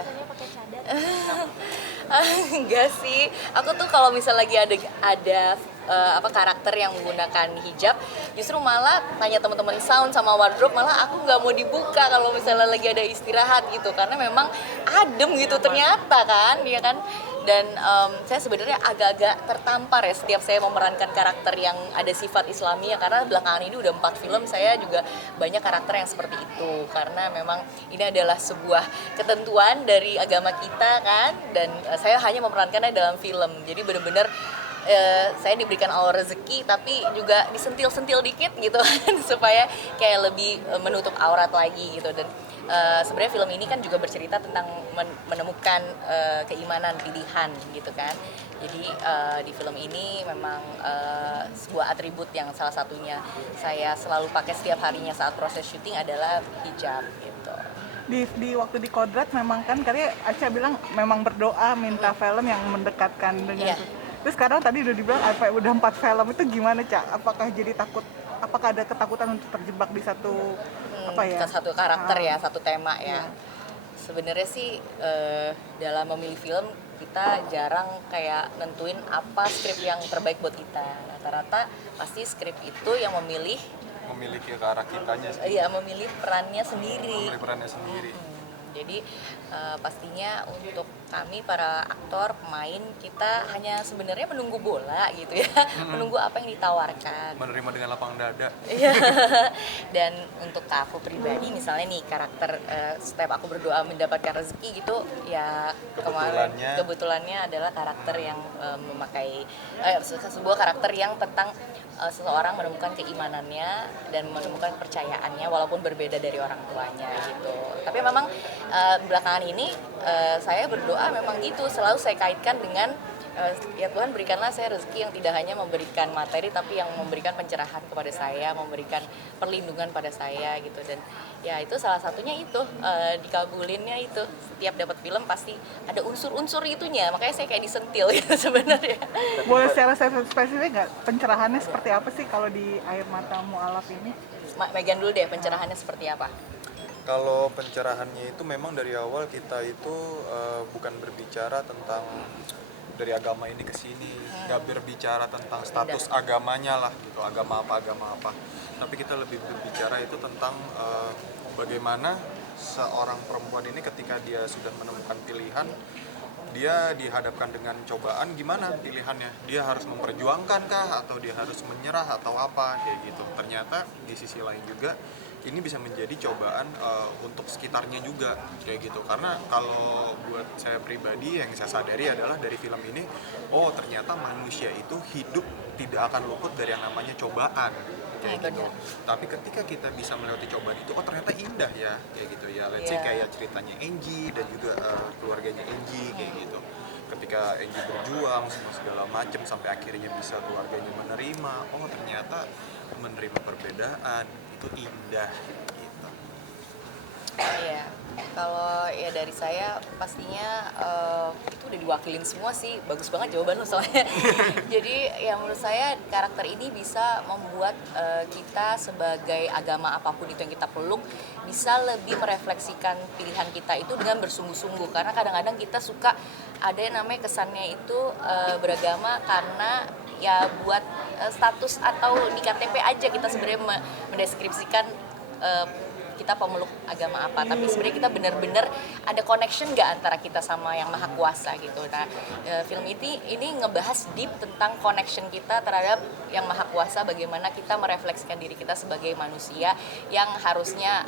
rasanya pakai cadar? Enggak sih, aku tuh kalau misal lagi ada apa karakter yang menggunakan hijab, justru malah tanya teman-teman sound sama wardrobe, malah aku nggak mau dibuka kalau misalnya lagi ada istirahat gitu, karena memang adem gitu ternyata kan, ya kan. Dan saya sebenarnya agak-agak tertampar ya setiap saya memerankan karakter yang ada sifat Islami ya, karena belakangan ini udah 4 film saya juga banyak karakter yang seperti itu, karena memang ini adalah sebuah ketentuan dari agama kita kan, dan saya hanya memerankannya dalam film, jadi benar-benar saya diberikan Allah rezeki tapi juga disentil-sentil dikit gitu kan supaya kayak lebih menutup aurat lagi gitu. Dan sebenarnya film ini kan juga bercerita tentang menemukan keimanan pilihan gitu kan. Jadi di film ini memang sebuah atribut yang salah satunya saya selalu pakai setiap harinya saat proses syuting adalah hijab gitu. Di waktu di Kodrat memang kan karya Aca bilang memang berdoa minta film yang mendekatkan dengan Iya. Terus sekarang tadi udah dibilang apa udah 4 film itu gimana, Cak? Apakah jadi takut, apakah ada ketakutan untuk terjebak di satu apa ya? Satu karakter ya, satu tema ya. Sebenarnya sih dalam memilih film kita jarang kayak nentuin apa skrip yang terbaik buat kita. Rata-rata pasti skrip itu yang memiliki ke arah kitanya sih. iya, memilih perannya sendiri. Memilih perannya sendiri. Jadi pastinya untuk kami para aktor, pemain, kita hanya sebenarnya menunggu bola gitu ya, menunggu apa yang ditawarkan. Menerima dengan lapang dada. Iya. Dan untuk aku pribadi misalnya nih karakter setiap aku berdoa mendapatkan rezeki gitu ya, kebetulannya adalah karakter yang memakai sebuah karakter yang tentang seseorang menemukan keimanannya dan menemukan kepercayaannya walaupun berbeda dari orang tuanya gitu. Tapi memang belakangan ini saya berdoa memang gitu, selalu saya kaitkan dengan ya Tuhan, berikanlah saya rezeki yang tidak hanya memberikan materi tapi yang memberikan pencerahan kepada saya, memberikan perlindungan pada saya gitu. Dan ya itu salah satunya itu dikabulinnya itu, setiap dapat film pasti ada unsur-unsur itunya, makanya saya kayak disentil gitu sebenarnya. Boleh secara spesifik nggak pencerahannya seperti apa sih kalau di Air Mata Mu'alaf ini? Megan dulu deh, pencerahannya seperti apa? Kalau pencerahannya itu memang dari awal kita itu bukan berbicara tentang dari agama ini ke sini, nggak berbicara tentang status agamanya lah gitu, agama apa, tapi kita lebih berbicara itu tentang bagaimana seorang perempuan ini ketika dia sudah menemukan pilihan, dia dihadapkan dengan cobaan, gimana pilihannya, dia harus memperjuangkan kah atau dia harus menyerah atau apa kayak gitu. Ternyata di sisi lain juga ini bisa menjadi cobaan untuk sekitarnya juga kayak gitu, karena kalau buat saya pribadi yang saya sadari adalah dari film ini, oh ternyata manusia itu hidup tidak akan luput dari yang namanya cobaan kayak gitu. Tapi ketika kita bisa melewati cobaan itu, oh ternyata indah ya kayak gitu ya. Let's say kayak ceritanya Angie dan juga keluarganya Angie kayak gitu. Ketika Angie berjuang semua segala macam sampai akhirnya bisa keluarganya menerima, oh ternyata menerima perbedaan itu indah gitu. Iya, kalau ya dari saya pastinya itu udah diwakilin semua sih, bagus banget jawaban lu soalnya. Jadi ya menurut saya karakter ini bisa membuat kita sebagai agama apapun itu yang kita peluk bisa lebih merefleksikan pilihan kita itu dengan bersungguh-sungguh, karena kadang-kadang kita suka ada yang namanya kesannya itu beragama karena ya buat status atau di KTP aja kita sebenarnya mendeskripsikan kita pemeluk agama apa, tapi sebenarnya kita benar-benar ada connection nggak antara kita sama yang maha kuasa gitu. Nah film ini ngebahas deep tentang connection kita terhadap yang maha kuasa, bagaimana kita merefleksikan diri kita sebagai manusia yang harusnya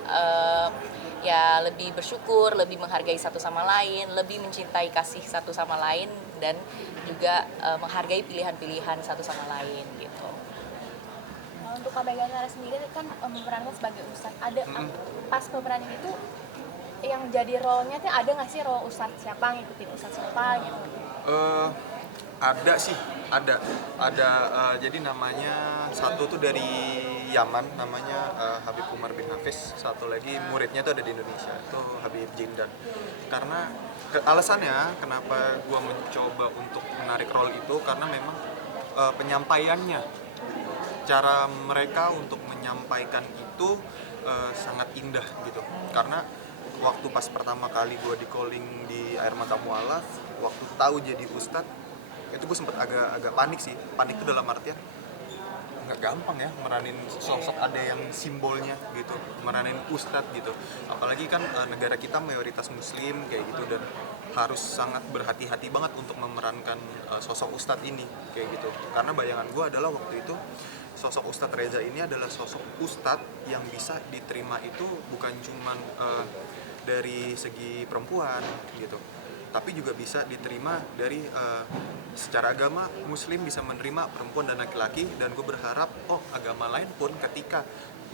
ya lebih bersyukur, lebih menghargai satu sama lain, lebih mencintai kasih satu sama lain, dan juga menghargai pilihan-pilihan satu sama lain gitu. Untuk Kak Megan sendiri kan memerankan sebagai ustadz, ada pas pemeran itu yang jadi role-nya tuh ada nggak sih role ustadz siapa, ngikutin ustadz siapa gitu? Ada sih, ada jadi namanya satu tuh dari Yaman namanya Habib Umar bin Hafiz, satu lagi muridnya tuh ada di Indonesia, itu Habib Jindan. Karena alasannya kenapa gua mencoba untuk menarik role itu karena memang penyampaiannya, cara mereka untuk menyampaikan itu sangat indah gitu. Karena waktu pas pertama kali gue di calling di Air Mata Mualaf, waktu tahu jadi ustadz, itu gue sempet agak panik sih. Panik itu dalam artian nggak gampang ya meranin sosok ada yang simbolnya gitu, meranin ustadz gitu. Apalagi kan negara kita mayoritas muslim kayak gitu, dan harus sangat berhati-hati banget untuk memerankan sosok ustadz ini kayak gitu. Karena bayangan gue adalah waktu itu sosok Ustadz Reza ini adalah sosok ustadz yang bisa diterima itu bukan cuman dari segi perempuan gitu, tapi juga bisa diterima dari secara agama. Muslim bisa menerima perempuan dan laki-laki, dan gue berharap agama lain pun ketika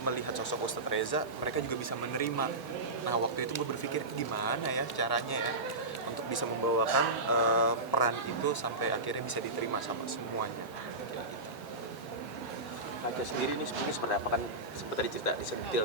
melihat sosok Ustadz Reza mereka juga bisa menerima. Nah waktu itu gue berpikir gimana ya caranya ya untuk bisa membawakan peran itu sampai akhirnya bisa diterima sama semuanya. Aja sendiri nih sebenarnya seperti apa, kan seperti tadi cerita disentil